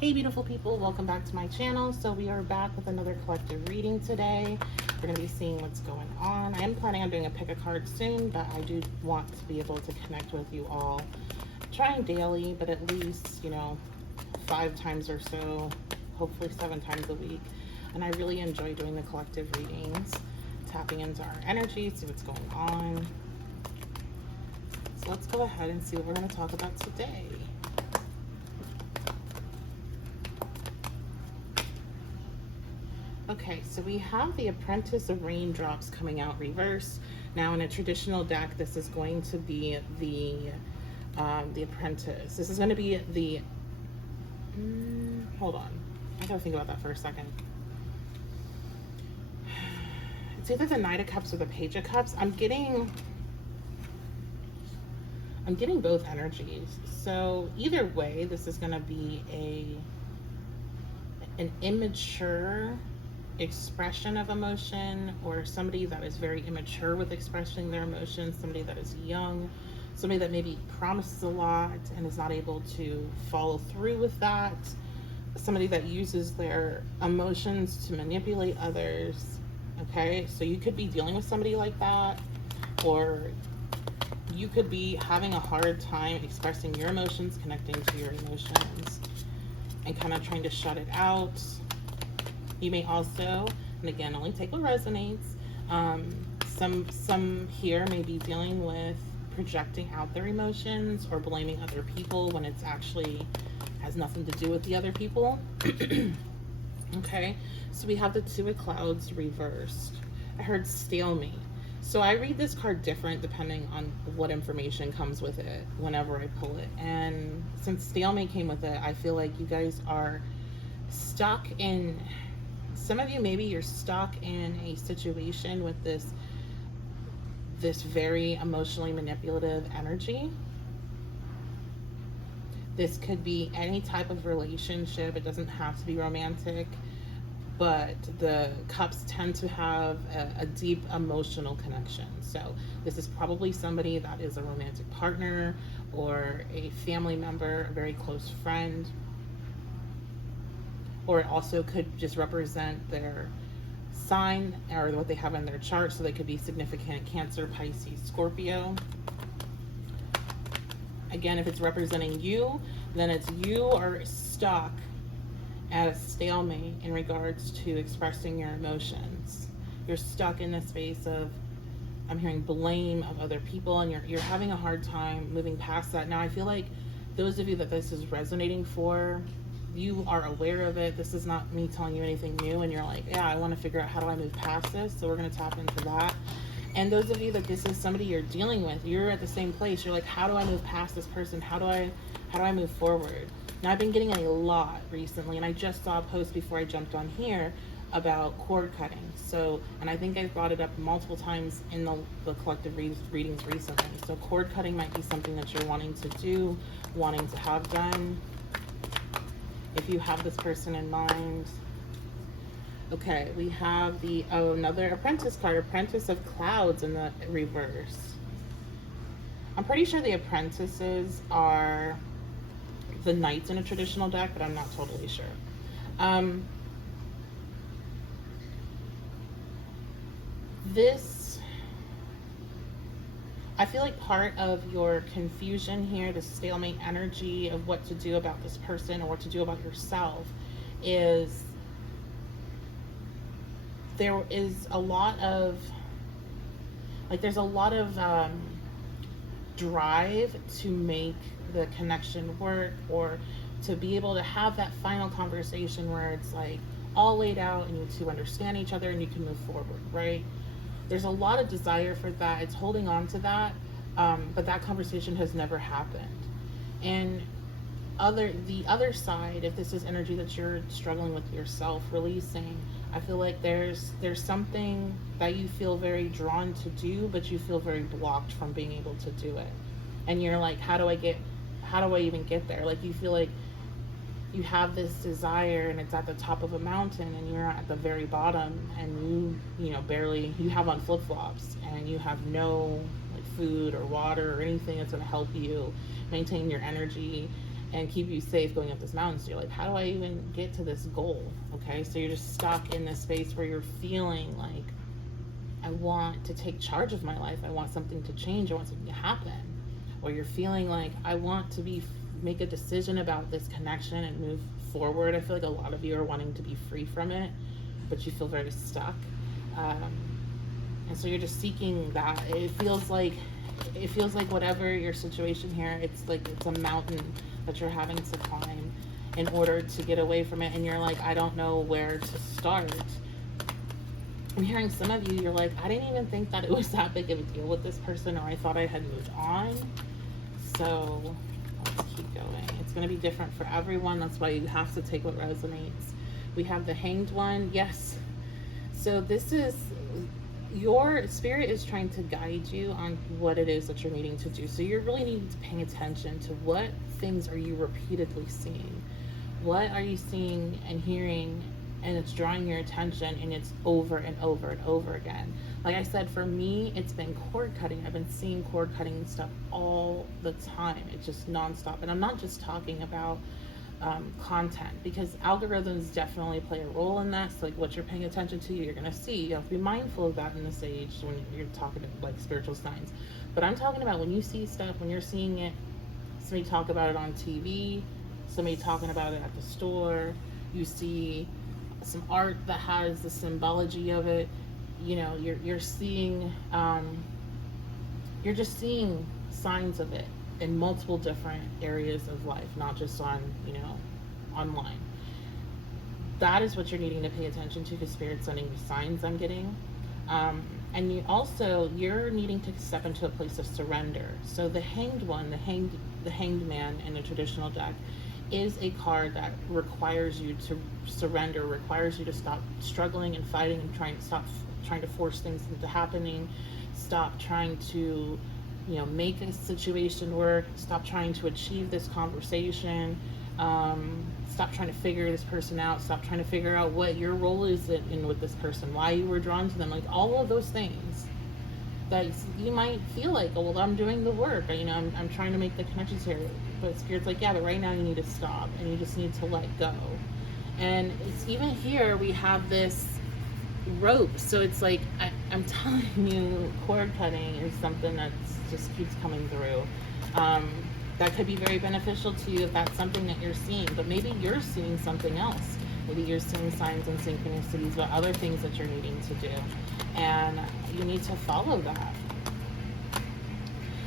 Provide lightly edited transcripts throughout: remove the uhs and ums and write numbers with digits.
Hey beautiful people, welcome back to my channel. So we are back with another collective reading today. We're going to be seeing what's going on. I am planning on doing a pick a card soon, but I do want to be able to connect with you all. Trying daily, but at least, 5 times or so, hopefully 7 times a week. And I really enjoy doing the collective readings, tapping into our energy, see what's going on. So let's go ahead and see what we're going to talk about today. Okay, so we have the Apprentice of Raindrops coming out reverse. Now in a traditional deck, this is going to be the Apprentice. This is going to be the, hold on, I gotta think about that for a second. It's either the Knight of Cups or the Page of Cups. I'm getting both energies. So either way, this is going to be an immature expression of emotion, or somebody that is very immature with expressing their emotions, somebody that is young, somebody that maybe promises a lot and is not able to follow through with that, somebody that uses their emotions to manipulate others. Okay, so you could be dealing with somebody like that, or you could be having a hard time expressing your emotions, connecting to your emotions, and kind of trying to shut it out. You may also, and again, only take what resonates, some here may be dealing with projecting out their emotions or blaming other people when it's actually has nothing to do with the other people. Okay, so we have the Two of Clouds reversed. I heard stalemate. So I read this card different depending on what information comes with it whenever I pull it. And since stalemate came with it, I feel like you guys are stuck in, some of you, maybe you're stuck in a situation with this very emotionally manipulative energy. This could be any type of relationship. It doesn't have to be romantic, but the cups tend to have a deep emotional connection. So this is probably somebody that is a romantic partner or a family member, a very close friend. Or it also could just represent their sign or what they have in their chart. So they could be significant Cancer, Pisces, Scorpio. Again, if it's representing you, then it's you are stuck at a stalemate in regards to expressing your emotions. You're stuck in this space of, I'm hearing blame of other people, and you're having a hard time moving past that. Now, I feel like those of you that this is resonating for, you are aware of it. This is not me telling you anything new, and you're like, yeah, I want to figure out how do I move past this. So we're going to tap into that. And those of you that this is somebody you're dealing with, you're at the same place. You're like, how do I move past this person? How do I move forward? Now, I've been getting a lot recently, and I just saw a post before I jumped on here about cord cutting. So, and I think I've brought it up multiple times in the collective readings recently. So cord cutting might be something that you're wanting to do, wanting to have done. If you have this person in mind. Okay, we have the another Apprentice card, Apprentice of Clouds in the reverse. I'm pretty sure the Apprentices are the Knights in a traditional deck, but I'm not totally sure. I feel like part of your confusion here, the stalemate energy of what to do about this person or what to do about yourself, is there is a lot of, there's a lot of drive to make the connection work, or to be able to have that final conversation where it's like all laid out and you two understand each other and you can move forward, right? There's a lot of desire for that. It's holding on to that, but that conversation has never happened. And the other side, if this is energy that you're struggling with yourself releasing, I feel like there's something that you feel very drawn to do, but you feel very blocked from being able to do it. And you're like, how do I even get there? Like, you feel like you have this desire and it's at the top of a mountain and you're at the very bottom, and you barely, you have on flip-flops and you have no food or water or anything that's going to help you maintain your energy, and keep you safe going up this mountain. So you're like, how do I even get to this goal? Okay, so you're just stuck in this space where you're feeling like, I want to take charge of my life. I want something to change. I want something to happen. Or you're feeling like, I want to make a decision about this connection and move forward. I feel like a lot of you are wanting to be free from it, but you feel very stuck. And so you're just seeking that. It feels like whatever your situation here, it's a mountain that you're having to climb in order to get away from it. And you're like, I don't know where to start. I'm hearing some of you, you're like, I didn't even think that it was that big of a deal with this person, or I thought I had moved on. So let's keep going. It's going to be different for everyone. That's why you have to take what resonates. We have the Hanged One. Yes. So this is, your spirit is trying to guide you on what it is that you're needing to do. So you're really needing to pay attention to what things are you repeatedly seeing. What are you seeing and hearing, and it's drawing your attention, and it's over and over and over again. Like I said, for me, it's been cord cutting. I've been seeing cord cutting stuff all the time. It's just nonstop. And I'm not just talking about content, because algorithms definitely play a role in that. So like what you're paying attention to, you're gonna see. You have to be mindful of that in this age when you're talking to like spiritual signs. But I'm talking about when you see stuff, when you're seeing it, somebody talk about it on TV, somebody talking about it at the store, you see some art that has the symbology of it, you know, you're seeing, you're just seeing signs of it in multiple different areas of life, not just on, you know, online. That is what you're needing to pay attention to, because Spirit's sending you signs, I'm getting. And you're needing to step into a place of surrender. So the Hanged One, the Hanged Man in the traditional deck, is a card that requires you to surrender, requires you to stop struggling and fighting and stop trying to force things into happening, stop trying to, you know, make a situation work, stop trying to achieve this conversation, stop trying to figure this person out, stop trying to figure out what your role is in with this person, why you were drawn to them, like all of those things that you might feel like, oh, well, I'm doing the work, you know, I'm trying to make the connections here. But Spirit's like, yeah, but right now you need to stop and you just need to let go. And it's even here, we have this rope. So it's like, I'm telling you, cord cutting is something that just keeps coming through. That could be very beneficial to you if that's something that you're seeing. But maybe you're seeing something else. Maybe you're seeing signs and synchronicities about other things that you're needing to do. And you need to follow that.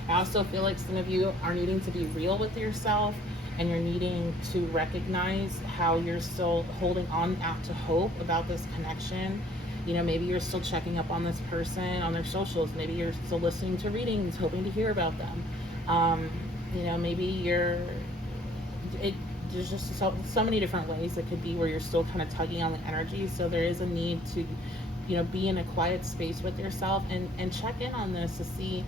I also feel like some of you are needing to be real with yourself, and you're needing to recognize how you're still holding on out to hope about this connection. You know, maybe you're still checking up on this person on their socials. Maybe you're still listening to readings, hoping to hear about them. You know, maybe there's just so many different ways it could be where you're still kind of tugging on the energy. So there is a need to, you know, be in a quiet space with yourself and check in on this to see,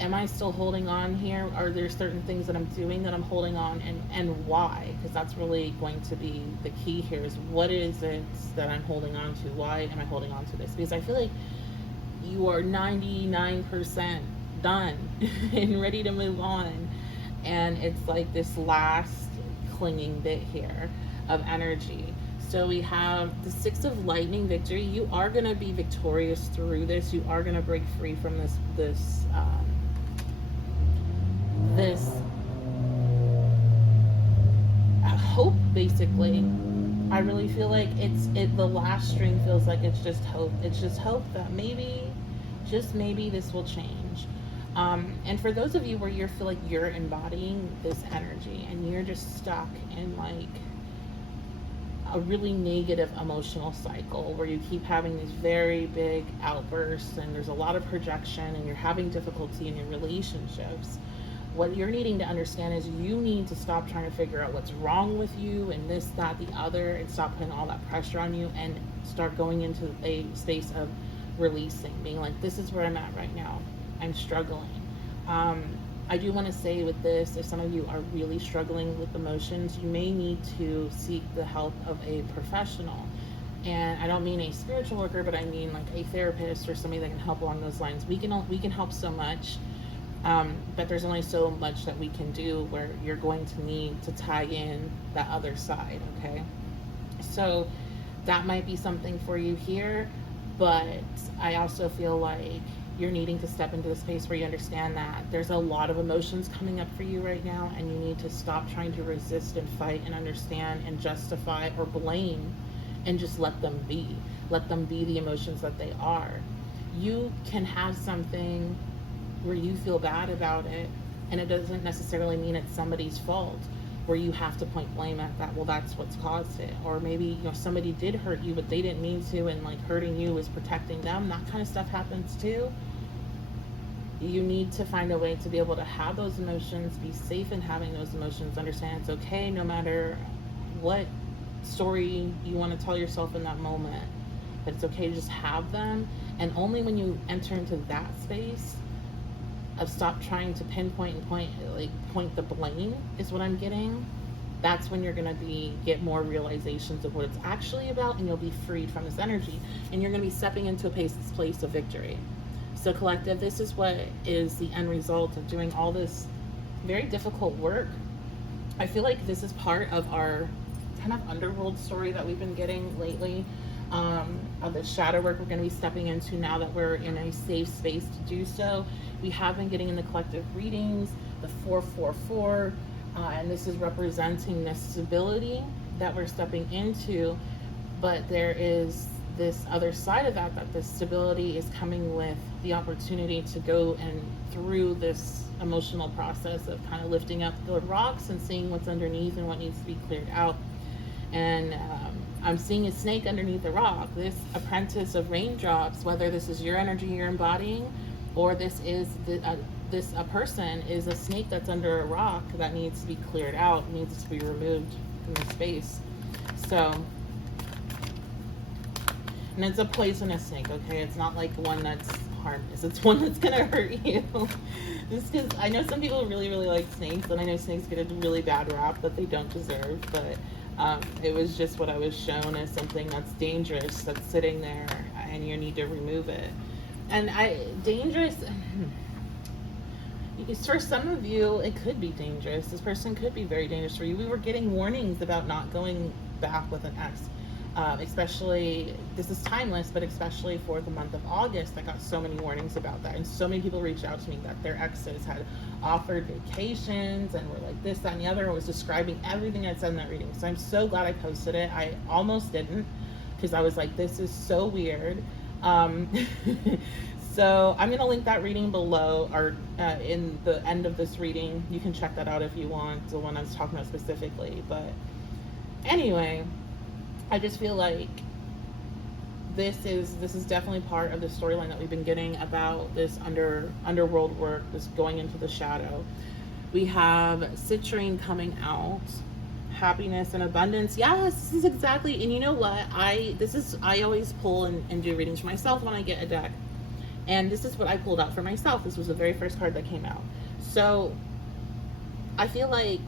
am I still holding on here? Are there certain things that I'm doing that I'm holding on, and why? Because that's really going to be the key here, is what is it that I'm holding on to? Why am I holding on to this? Because I feel like you are 99% done and ready to move on. And it's like this last clinging bit here of energy. So we have the Six of Lightning, victory. You are going to be victorious through this. You are going to break free from this hope, basically. I really feel like the last string feels like it's just hope. It's just hope that maybe, just maybe, this will change. And for those of you where you feel like you're embodying this energy and you're just stuck in like a really negative emotional cycle where you keep having these very big outbursts and there's a lot of projection and you're having difficulty in your relationships, what you're needing to understand is you need to stop trying to figure out what's wrong with you and this, that, the other, and stop putting all that pressure on you and start going into a space of releasing, being like, this is where I'm at right now. I'm struggling. I do want to say with this, if some of you are really struggling with emotions, you may need to seek the help of a professional. And I don't mean a spiritual worker, but I mean like a therapist or somebody that can help along those lines. We can help so much But there's only so much that we can do where you're going to need to tie in that other side, okay? So that might be something for you here, but I also feel like you're needing to step into the space where you understand that there's a lot of emotions coming up for you right now, and you need to stop trying to resist and fight and understand and justify or blame, and just let them be. Let them be the emotions that they are. You can have something where you feel bad about it, and it doesn't necessarily mean it's somebody's fault, where you have to point blame at that. Well, that's what's caused it. Or maybe, somebody did hurt you, but they didn't mean to, and like hurting you is protecting them. That kind of stuff happens too. You need to find a way to be able to have those emotions, be safe in having those emotions, understand it's okay no matter what story you want to tell yourself in that moment. But it's okay to just have them. And only when you enter into that space of stop trying to pinpoint and point the blame is what I'm getting. That's when you're going to get more realizations of what it's actually about, and you'll be freed from this energy, and you're going to be stepping into a place of victory. So collective, this is what is the end result of doing all this very difficult work. I feel like this is part of our kind of underworld story that we've been getting lately, of the shadow work we're going to be stepping into now that we're in a safe space to do so. We have been getting in the collective readings, the 444, and this is representing the stability that we're stepping into, but there is this other side of that the stability is coming with the opportunity to go and through this emotional process of kind of lifting up the rocks and seeing what's underneath and what needs to be cleared out. And I'm seeing a snake underneath the rock, this apprentice of raindrops, whether this is your energy you're embodying, or this is a person is a snake that's under a rock that needs to be cleared out, needs to be removed from the space. So, and it's a poisonous snake, okay? It's not like one that's harmless. It's one that's gonna hurt you. Just because I know some people really, really like snakes, and I know snakes get a really bad rap that they don't deserve, but it was just what I was shown as something that's dangerous, that's sitting there, and you need to remove it. And dangerous, for some of you, it could be dangerous. This person could be very dangerous for you. We were getting warnings about not going back with an ex. Especially, this is timeless, but especially for the month of August, I got so many warnings about that. And so many people reached out to me that their exes had offered vacations and were like this, that, and the other. I was describing everything I'd said in that reading. So I'm so glad I posted it. I almost didn't, because I was like, this is so weird. So I'm going to link that reading below, or in the end of this reading. You can check that out if you want, the one I was talking about specifically. But anyway, I just feel like this is definitely part of the storyline that we've been getting about this underworld work, this going into the shadow. We have citrine coming out, happiness and abundance. Yes, this is exactly. And you know what? I always pull and do readings for myself when I get a deck, and this is what I pulled out for myself. This was the very first card that came out. So I feel like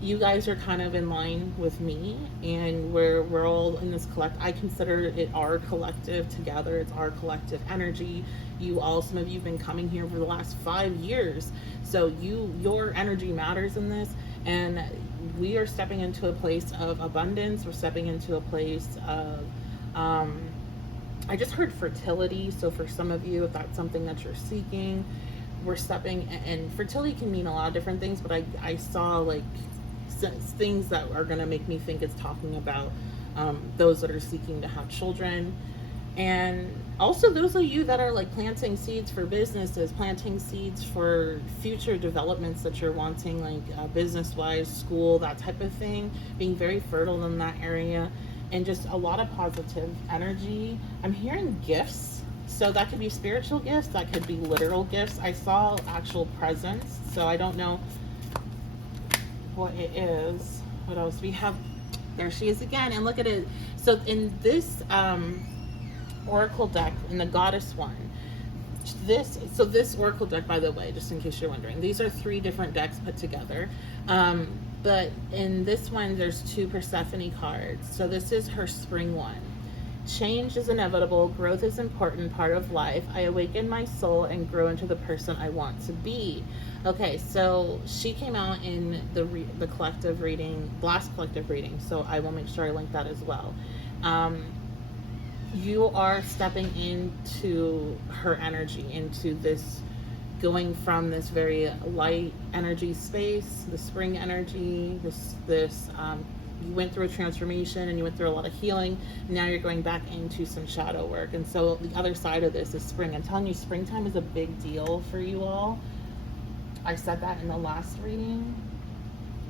you guys are kind of in line with me, and we're all in this I consider it our collective together. It's our collective energy. Some of you have been coming here for the last 5 years, so your energy matters in this, and we are stepping into a place of abundance. We're stepping into a place of I just heard fertility. So for some of you, if that's something that you're seeking, we're stepping, and fertility can mean a lot of different things, but I saw like things that are going to make me think it's talking about those that are seeking to have children. And also those of you that are like planting seeds for businesses, planting seeds for future developments that you're wanting, like business wise, school, that type of thing, being very fertile in that area, and just a lot of positive energy. I'm hearing gifts. So that could be spiritual gifts, that could be literal gifts. I saw actual presents, so I don't know what it is. What else we have? There she is again, and look at it. So in this oracle deck, in the goddess one, this oracle deck, by the way, just in case you're wondering, these are 3 different decks put together, but in this one there's 2 Persephone cards. So this is her spring one. Change is inevitable. Growth is important part of life. I awaken my soul and grow into the person I want to be. Okay, so she came out in the collective reading, last collective reading. So I will make sure I link that as well. You are stepping into her energy, into this, going from this very light energy space, the spring energy, this you went through a transformation and you went through a lot of healing. Now you're going back into some shadow work. And so the other side of this is spring. I'm telling you, springtime is a big deal for you all. I said that in the last reading,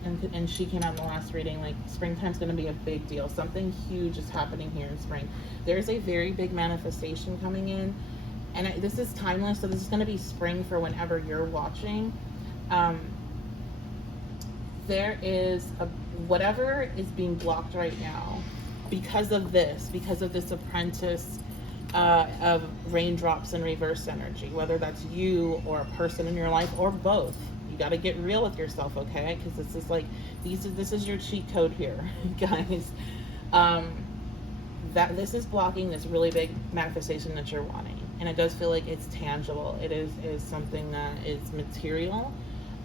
and she came out in the last reading, like, springtime's going to be a big deal. Something huge is happening here in spring. There's a very big manifestation coming in, and this is timeless, so this is going to be spring for whenever you're watching. There is whatever is being blocked right now because of this apprentice of raindrops and reverse energy, whether that's you or a person in your life or both. You got to get real with yourself, okay? Because this is like, this is your cheat code here, guys. That this is blocking this really big manifestation that you're wanting, and it does feel like it's tangible. It is something that is material.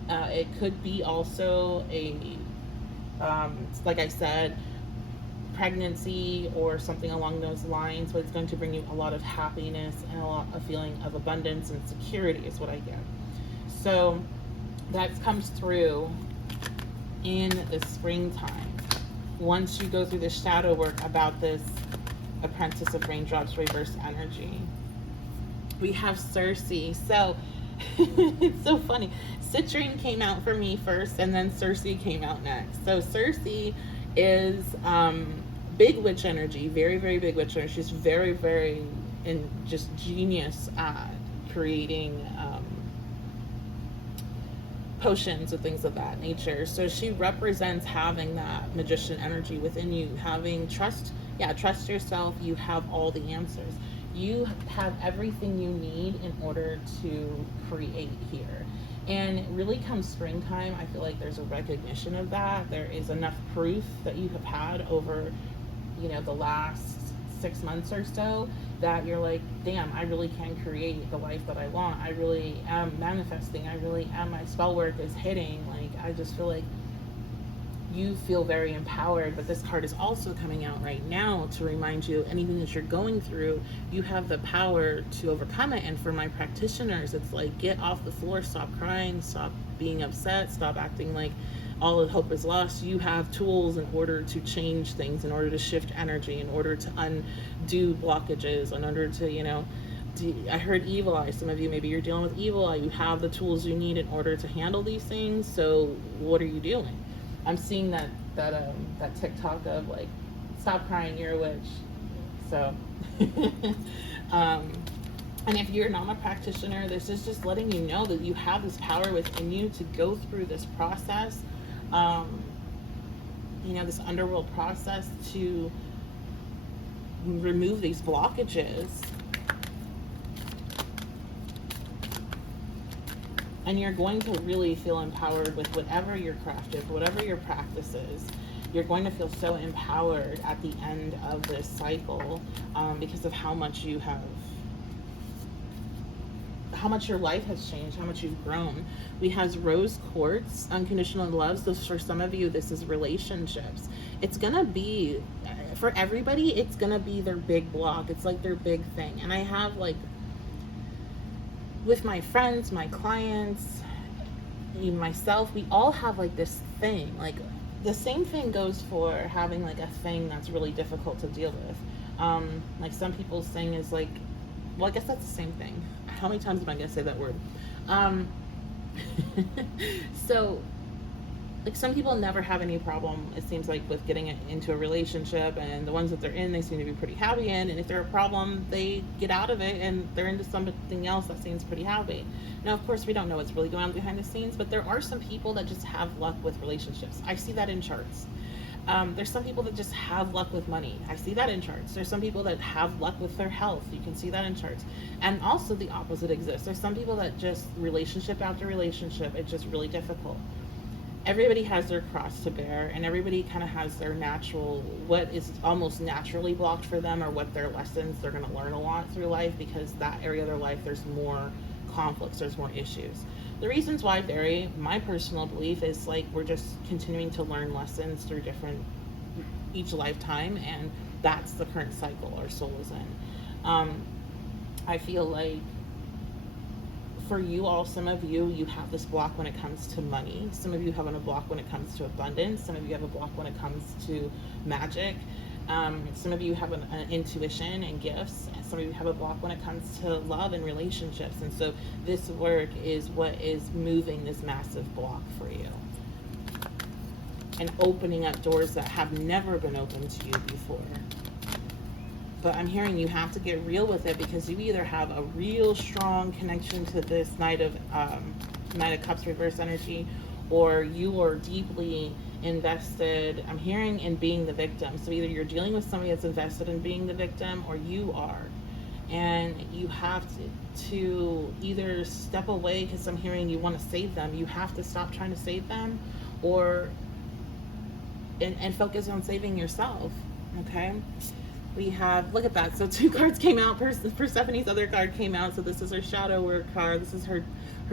It could be also like I said, pregnancy or something along those lines, but it's going to bring you a lot of happiness and a feeling of abundance and security is what I get. So that comes through in the springtime. Once you go through the shadow work about this apprentice of raindrops reverse energy, we have Circe. So it's so funny. Citrine came out for me first, and then Circe came out next. So Circe is big witch energy, very, very big witch energy. She's very, very just genius at creating potions and things of that nature. So she represents having that magician energy within you, having trust yourself. You have all the answers. You have everything you need in order to create here. And really come springtime, I feel like there's a recognition of that. There is enough proof that you have had over, the last 6 months or so, that you're like, damn, I really can create the life that I want. I really am manifesting. I really am. My spell work is hitting. Like, I just feel like you feel very empowered. But this card is also coming out right now to remind you, anything that you're going through, you have the power to overcome it. And for my practitioners, it's like, get off the floor, stop crying, stop being upset, stop acting like all of hope is lost. You have tools in order to change things, in order to shift energy, in order to undo blockages, in order to, I heard evil eye. Some of you, maybe you're dealing with evil eye. You have the tools you need in order to handle these things. So what are you doing? I'm seeing that TikTok of like, stop crying, you're a witch. So, and if you're not a practitioner, this is just letting you know that you have this power within you to go through this process, this underworld process, to remove these blockages. And you're going to really feel empowered with whatever your craft is, whatever your practice is. You're going to feel so empowered at the end of this cycle, because of how much your life has changed, how much you've grown. We have rose quartz, unconditional love. So for some of you, this is relationships. It's gonna be, for everybody, it's gonna be their big block. It's like their big thing. And I have, like, with my friends, my clients, even myself, we all have like this thing. Like, the same thing goes for having like a thing that's really difficult to deal with. Like, some people's thing is like, well, I guess that's the same thing. How many times am I going to say that word? So, like, some people never have any problem, it seems like, with getting into a relationship, and the ones that they're in, they seem to be pretty happy in, and if they're a problem, they get out of it and they're into something else that seems pretty happy. Now, of course, we don't know what's really going on behind the scenes, but there are some people that just have luck with relationships. I see that in charts. There's some people that just have luck with money. I see that in charts. There's some people that have luck with their health. You can see that in charts. And also the opposite exists. There's some people that just, relationship after relationship, it's just really difficult. everybody has their cross to bear, and everybody kind of has their natural, what is almost naturally blocked for them, or what their lessons they're going to learn a lot through life, because that area of their life there's more conflicts, there's more issues. The reasons why vary. My personal belief is like we're just continuing to learn lessons through different each lifetime, and that's the current cycle our soul is in. I feel like for you all, some of you have this block when it comes to money. Some of you have a block when it comes to abundance. Some of you have a block when it comes to magic. Some of you have an intuition and gifts. Some of you have a block when it comes to love and relationships. And so this work is what is moving this massive block for you and opening up doors that have never been opened to you before. But I'm hearing you have to get real with it, because you either have a real strong connection to this Knight of Cups reverse energy, or you are deeply invested, I'm hearing, in being the victim. So either you're dealing with somebody that's invested in being the victim, or you are. And you have to either step away, because I'm hearing you want to save them. You have to stop trying to save them, or and focus on saving yourself. Okay? We have, look at that. So 2 cards came out. Persephone's other card came out. So this is her shadow work card. This is her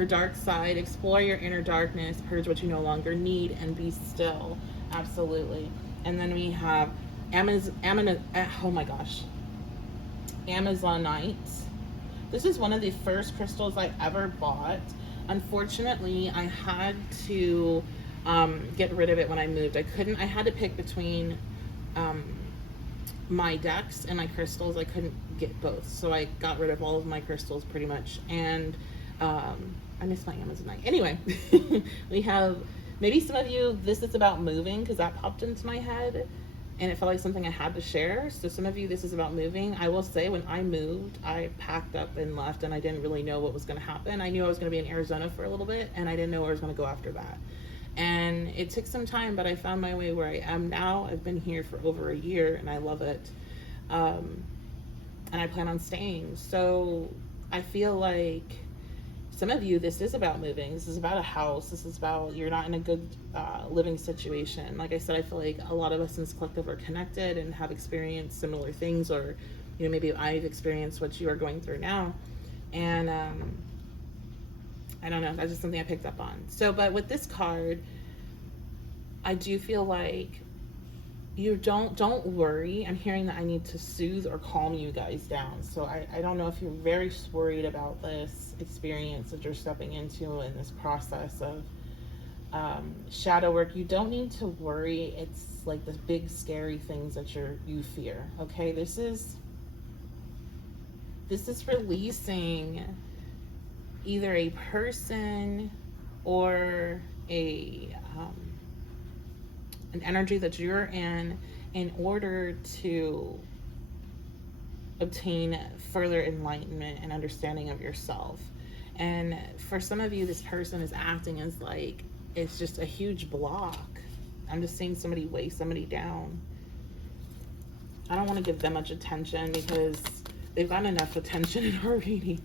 dark side. Explore your inner darkness. Purge what you no longer need and be still. Absolutely. And then we have oh my gosh. Amazonite. This is one of the first crystals I ever bought. Unfortunately, I had to get rid of it when I moved. I had to pick between my decks and my crystals. I couldn't get both, so I got rid of all of my crystals pretty much. And I miss my Amazonite. Anyway, we have, maybe some of you, this is about moving, because that popped into my head and it felt like something I had to share. So some of you, this is about moving. I will say, when I moved, I packed up and left, and I didn't really know what was going to happen. I knew I was going to be in Arizona for a little bit, and I didn't know where I was going to go after that. And it took some time, but I found my way where I am now. I've been here for over a year, and I love it. And I plan on staying. So I feel like some of you, this is about moving. This is about a house. This is about, you're not in a good living situation. Like I said, I feel like a lot of us in this collective are connected and have experienced similar things, or, you know, maybe I've experienced what you are going through now. And I don't know, that's just something I picked up on. So, but with this card, I do feel like you don't worry. I'm hearing that I need to soothe or calm you guys down. So I don't know if you're very worried about this experience that you're stepping into in this process of shadow work. You don't need to worry. It's like the big scary things that you fear. Okay, this is releasing either a person or an energy that you're in order to obtain further enlightenment and understanding of yourself. And for some of you, this person is acting as like it's just a huge block. I'm just seeing somebody weigh somebody down. I don't want to give them much attention because they've gotten enough attention in our readings.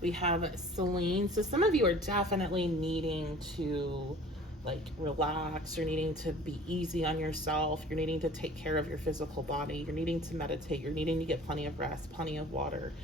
We have Celine. So some of you are definitely needing to like relax. You're needing to be easy on yourself. You're needing to take care of your physical body. You're needing to meditate. You're needing to get plenty of rest, plenty of water.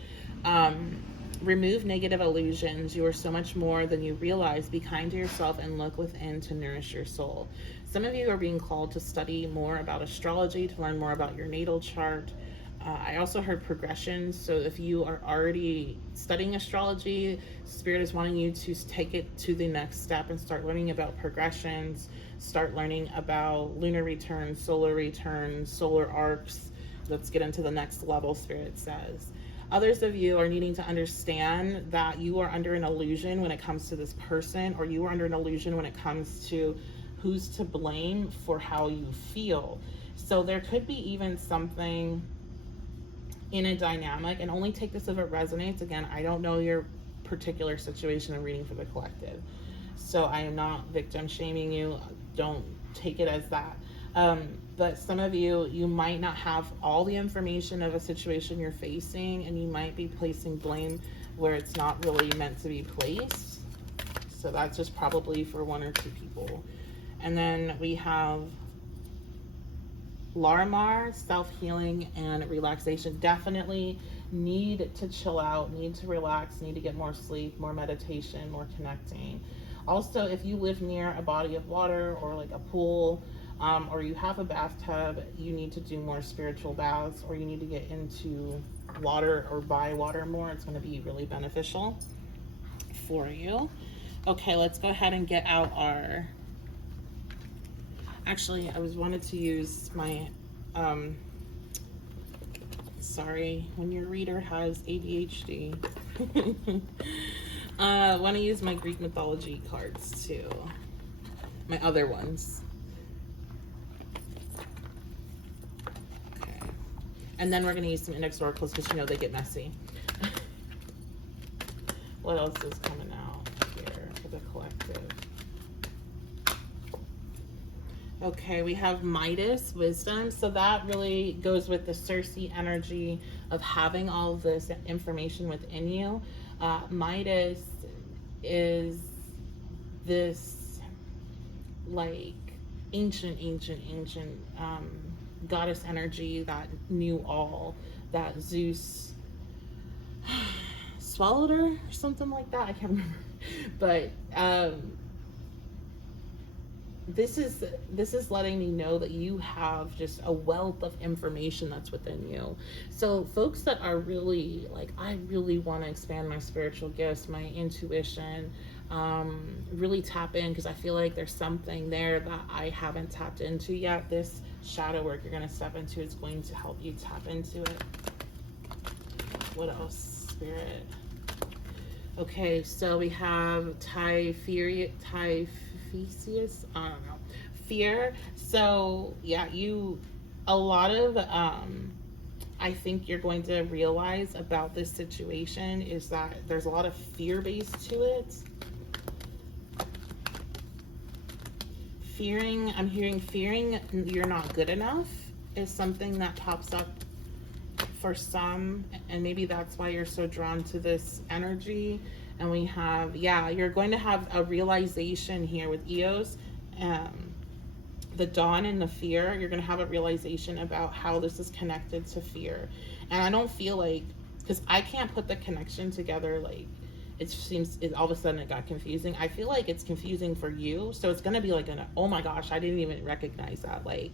Remove negative illusions. You are so much more than you realize. Be kind to yourself and look within to nourish your soul. Some of you are being called to study more about astrology, to learn more about your natal chart. I also heard progressions. So if you are already studying astrology, Spirit is wanting you to take it to the next step and start learning about progressions, start learning about lunar returns, solar arcs. Let's get into the next level, Spirit says. Others of you are needing to understand that you are under an illusion when it comes to this person, or you are under an illusion when it comes to who's to blame for how you feel. So there could be even something in a dynamic, and only take this if it resonates. Again, I don't know your particular situation. I'm reading for the collective, so I am not victim shaming you. Don't take it as that. But some of you might not have all the information of a situation you're facing, and you might be placing blame where it's not really meant to be placed. So that's just probably for 1 or 2 people. And then we have Larimar, self-healing and relaxation. Definitely need to chill out, need to relax, need to get more sleep, more meditation, more connecting. Also, if you live near a body of water or like a pool, or you have a bathtub, you need to do more spiritual baths, or you need to get into water or by water more. It's going to be really beneficial for you. Okay, let's go ahead and get out our... Actually, I wanted to use my... sorry, when your reader has ADHD. I want to use my Greek mythology cards too. My other ones. Okay. And then we're going to use some index oracles because you know they get messy. What else is coming out here for the collective? Okay, we have Midas, wisdom. So that really goes with the Circe energy of having all of this information within you. Midas is this like ancient goddess energy that knew all, that Zeus swallowed her or something like that. I can't remember. But this is letting me know that you have just a wealth of information that's within you. So folks that are really like, I really want to expand my spiritual gifts, my intuition, really tap in, because I feel like there's something there that I haven't tapped into yet. This shadow work you're going to step into is going to help you tap into it. What else, Spirit? Okay, so we have Typhesius, I don't know, fear. So yeah, a lot of I think you're going to realize about this situation is that there's a lot of fear based to it. I'm hearing fearing you're not good enough is something that pops up for some, and maybe that's why you're so drawn to this energy. And we have, yeah, you're going to have a realization here with Eos, the dawn and the fear. You're going to have a realization about how this is connected to fear. And I don't feel like, because I can't put the connection together, like all of a sudden it got confusing. I feel like it's confusing for you. So it's going to be like oh my gosh, I didn't even recognize that. Like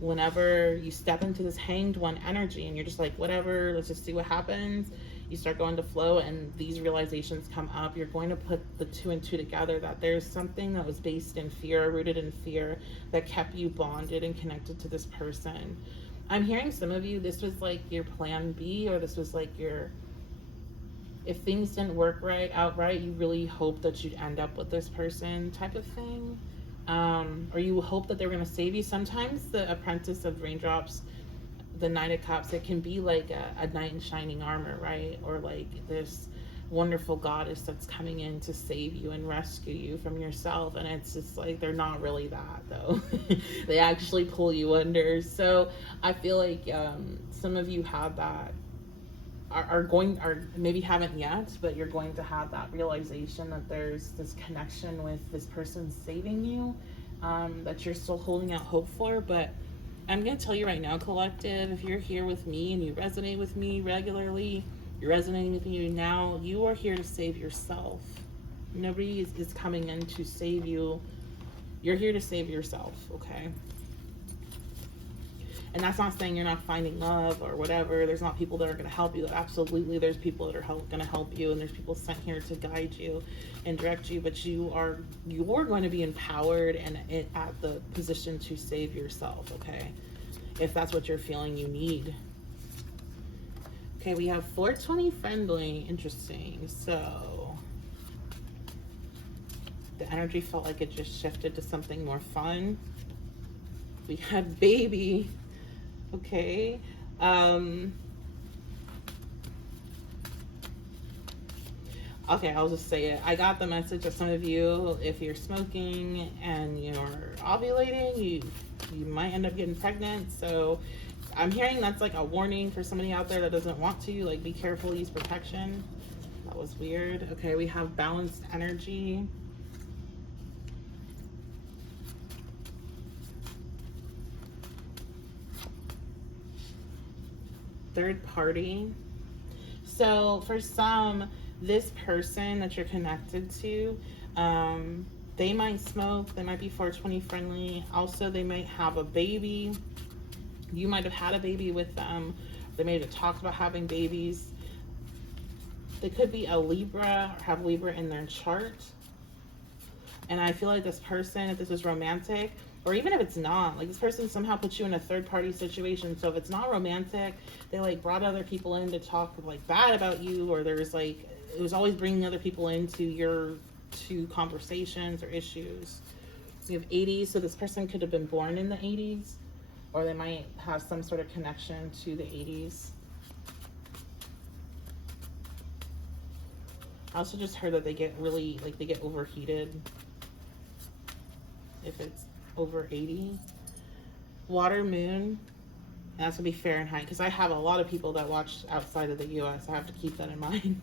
whenever you step into this hanged one energy and you're just like, whatever, let's just see what happens. You start going to flow and these realizations come up. You're going to put the 2 and 2 together, that there's something that was based in fear, rooted in fear, that kept you bonded and connected to this person. I'm hearing some of you, this was like your plan B, or this was like if things didn't work outright, you really hope that you'd end up with this person type of thing. Or you hope that they were going to save you. Sometimes the Apprentice of Raindrops, the Knight of Cups, it can be like a knight in shining armor, right? Or like this wonderful goddess that's coming in to save you and rescue you from yourself. And it's just like, they're not really that though. They actually pull you under. So I feel like some of you have that, are maybe haven't yet, but you're going to have that realization that there's this connection with this person saving you, that you're still holding out hope for. But I'm going to tell you right now, collective, if you're here with me and you resonate with me regularly, you're resonating with me now, you are here to save yourself. Nobody is coming in to save you. You're here to save yourself, okay? And that's not saying you're not finding love or whatever. There's not people that are going to help you. Absolutely, there's people that are going to help you, and there's people sent here to guide you and direct you. But you're going to be empowered and at the position to save yourself, okay? If that's what you're feeling you need. Okay, we have 420 friendly. Interesting. So the energy felt like it just shifted to something more fun. We had baby. Okay. Okay, I'll just say it. I got the message that some of you, if you're smoking and you're ovulating, you might end up getting pregnant. So I'm hearing that's like a warning for somebody out there that doesn't want to. Like, be careful, use protection. That was weird. Okay, we have balanced energy. Third party. So for some, this person that you're connected to, they might smoke, they might be 420 friendly. Also, they might have a baby. You might have had a baby with them. They may have talked about having babies. They could be a Libra or have Libra in their chart. And I feel like this person, if this is romantic, or even if it's not, like this person somehow puts you in a third party situation. So if it's not romantic, they like brought other people in to talk like bad about you, or there's like, it was always bringing other people into your two conversations or issues. We have 80s, so this person could have been born in the 80s, or they might have some sort of connection to the 80s. I also just heard that they get really, like they get overheated if it's over 80. Water, moon, and that's gonna be Fahrenheit, because I have a lot of people that watch outside of the US. I have to keep that in mind.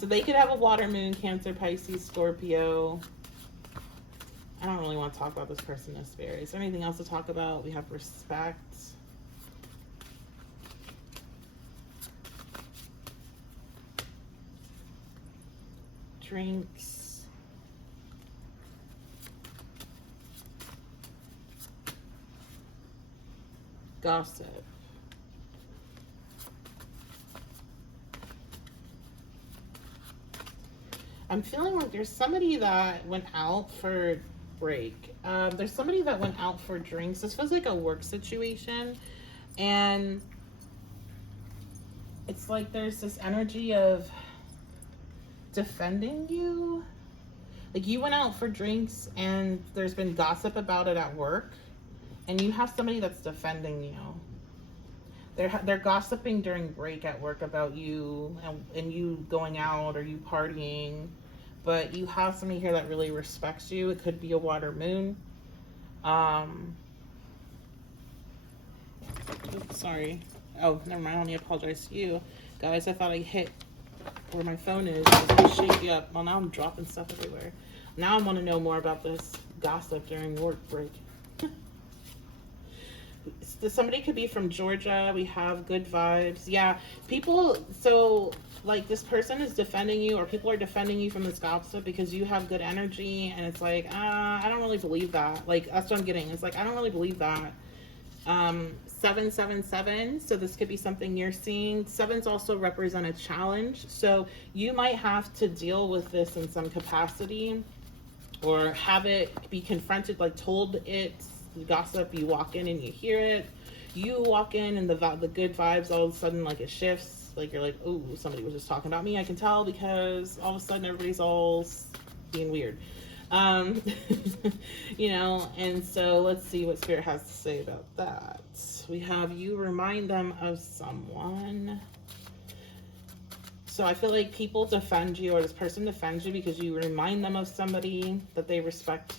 So they could have a water, moon, Cancer, Pisces, Scorpio. I don't really want to talk about this person as spirit. Is there anything else to talk about? We have respect. Drinks. Gossip. I'm feeling like there's somebody that went out for break. There's somebody that went out for drinks. This feels like a work situation, and it's like there's this energy of defending you. Like you went out for drinks and there's been gossip about it at work, and you have somebody that's defending you. They're gossiping during break at work about you and you going out or you partying, but you have somebody here that really respects you. It could be a water, moon. Oops, sorry. Oh, never mind. I only apologize to you guys. I thought I hit where my phone is. I was gonna shake you up. Well, now I'm dropping stuff everywhere. Now I want to know more about this gossip during work break. Somebody could be from Georgia. We have good vibes. Yeah, people. So like this person is defending you, or people are defending you from this gossip because you have good energy, and it's like, I don't really believe that. Like that's what I'm getting. It's like I don't really believe that. 777. So this could be something you're seeing. Sevens also represent a challenge. So you might have to deal with this in some capacity, or have it be confronted, like told it's gossip. You walk in and you hear it. You walk in and the good vibes all of a sudden like it shifts. Like you're like, oh, somebody was just talking about me. I can tell because all of a sudden everybody's all being weird. You know, and so let's see what Spirit has to say about that. We have you remind them of someone. So I feel like people defend you, or this person defends you because you remind them of somebody that they respect,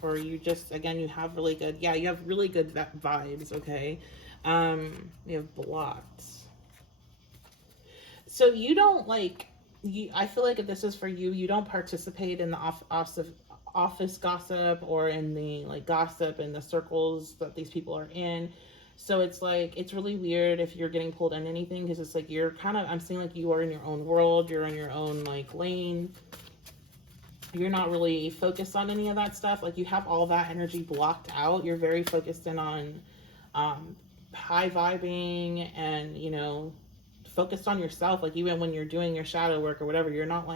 or you just, again, you have really good, you have really good vibes, okay? We have blocked. So you don't like, I feel like if this is for you, you don't participate in the office gossip, or in the like gossip in the circles that these people are in. So it's like, it's really weird if you're getting pulled in anything, because it's like you're kind of, I'm seeing like you are in your own world, you're in your own like lane. You're not really focused on any of that stuff. Like you have all that energy blocked out. You're very focused in on high vibing, and you know, focused on yourself. Like even when you're doing your shadow work or whatever, you're not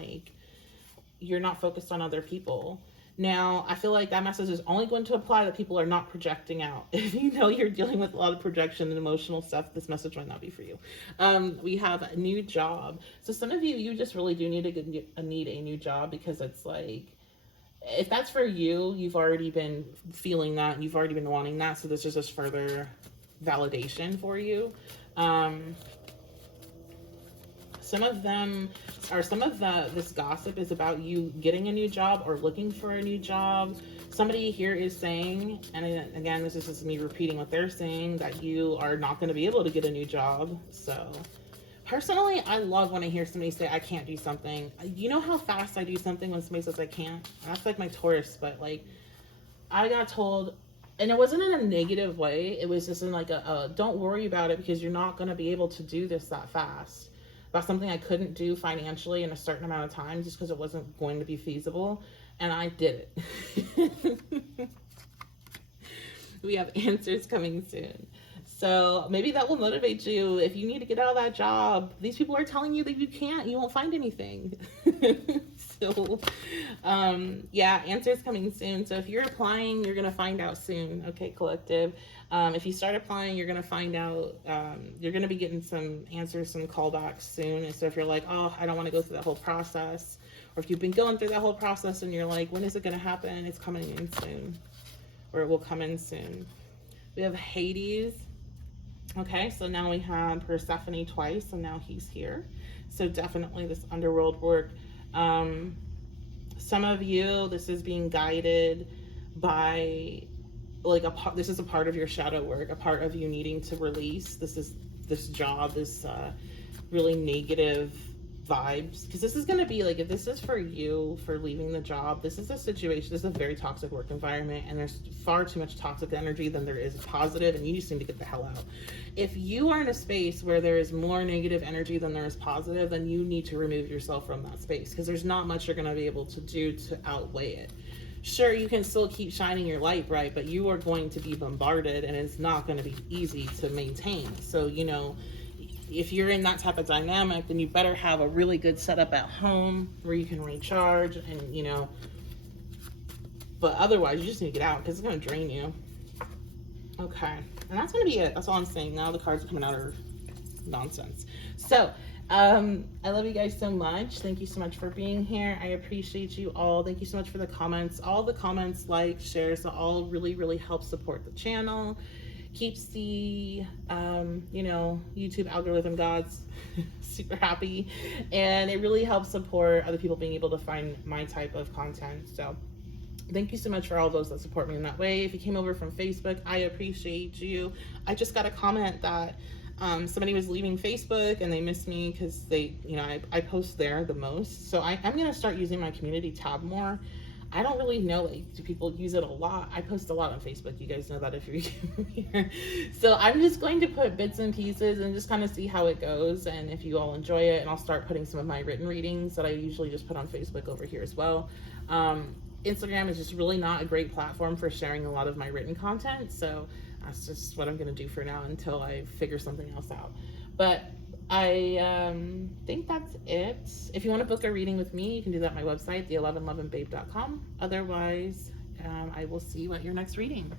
focused on other people. Now, I feel like that message is only going to apply that people are not projecting out. If you know you're dealing with a lot of projection and emotional stuff, this message might not be for you. We have a new job. So some of you just really do need a new job, because it's like, if that's for you, you've already been feeling that, and you've already been wanting that. So this is just further validation for you. Some of this gossip is about you getting a new job or looking for a new job. Somebody here is saying, and again, this is just me repeating what they're saying, that you are not going to be able to get a new job. So personally, I love when I hear somebody say, I can't do something. You know how fast I do something when somebody says I can't? That's like my Taurus, but like I got told And it wasn't in a negative way. It was just in like a don't worry about it because you're not going to be able to do this that fast. About something I couldn't do financially in a certain amount of time just because it wasn't going to be feasible. And I did it. We have answers coming soon. So maybe that will motivate you if you need to get out of that job. These people are telling you that you can't, you won't find anything. So, yeah, answers coming soon. So if you're applying, you're going to find out soon. Okay, collective. If you start applying, you're going to find out, you're going to be getting some answers, some callbacks soon. And so if you're like, oh, I don't want to go through that whole process, or if you've been going through that whole process and you're like, when is it going to happen? It's coming in soon, or it will come in soon. We have Hades. Okay, so now we have Persephone twice, and now he's here. So definitely this underworld work. Some of you, this is being guided by like this is a part of your shadow work, a part of you needing to release. This job, this really negative vibes, because this is going to be like, if this is for you for leaving the job, this is a situation, this is a very toxic work environment, and there's far too much toxic energy than there is positive, and you just need to get the hell out. If you are in a space where there is more negative energy than there is positive, then you need to remove yourself from that space, because there's not much you're going to be able to do to outweigh it. Sure, you can still keep shining your light bright, but you are going to be bombarded, and it's not going to be easy to maintain. So, you know, if you're in that type of dynamic, then you better have a really good setup at home where you can recharge, and, you know, but otherwise you just need to get out because it's going to drain you. Okay, and that's going to be it. That's all I'm saying. Now the cards coming out are nonsense. So, I love you guys so much. Thank you so much for being here. I appreciate you all. Thank you so much for the comments. All the comments, likes, shares, all really, really help support the channel. Keeps the you know, YouTube algorithm gods super happy, and it really helps support other people being able to find my type of content. So thank you so much for all those that support me in that way. If you came over from Facebook, I appreciate you. I just got a comment that somebody was leaving Facebook and they missed me because they, you know, I post there the most. So I'm gonna start using my community tab more. I don't really know, like, do people use it a lot? I post a lot on Facebook. You guys know that if you're here. So I'm just going to put bits and pieces and just kind of see how it goes, and if you all enjoy it. And I'll start putting some of my written readings that I usually just put on Facebook over here as well. Instagram is just really not a great platform for sharing a lot of my written content. So that's just what I'm going to do for now until I figure something else out. But I think that's it. If you want to book a reading with me, you can do that at my website, the1111babe.com. Otherwise, I will see you at your next reading.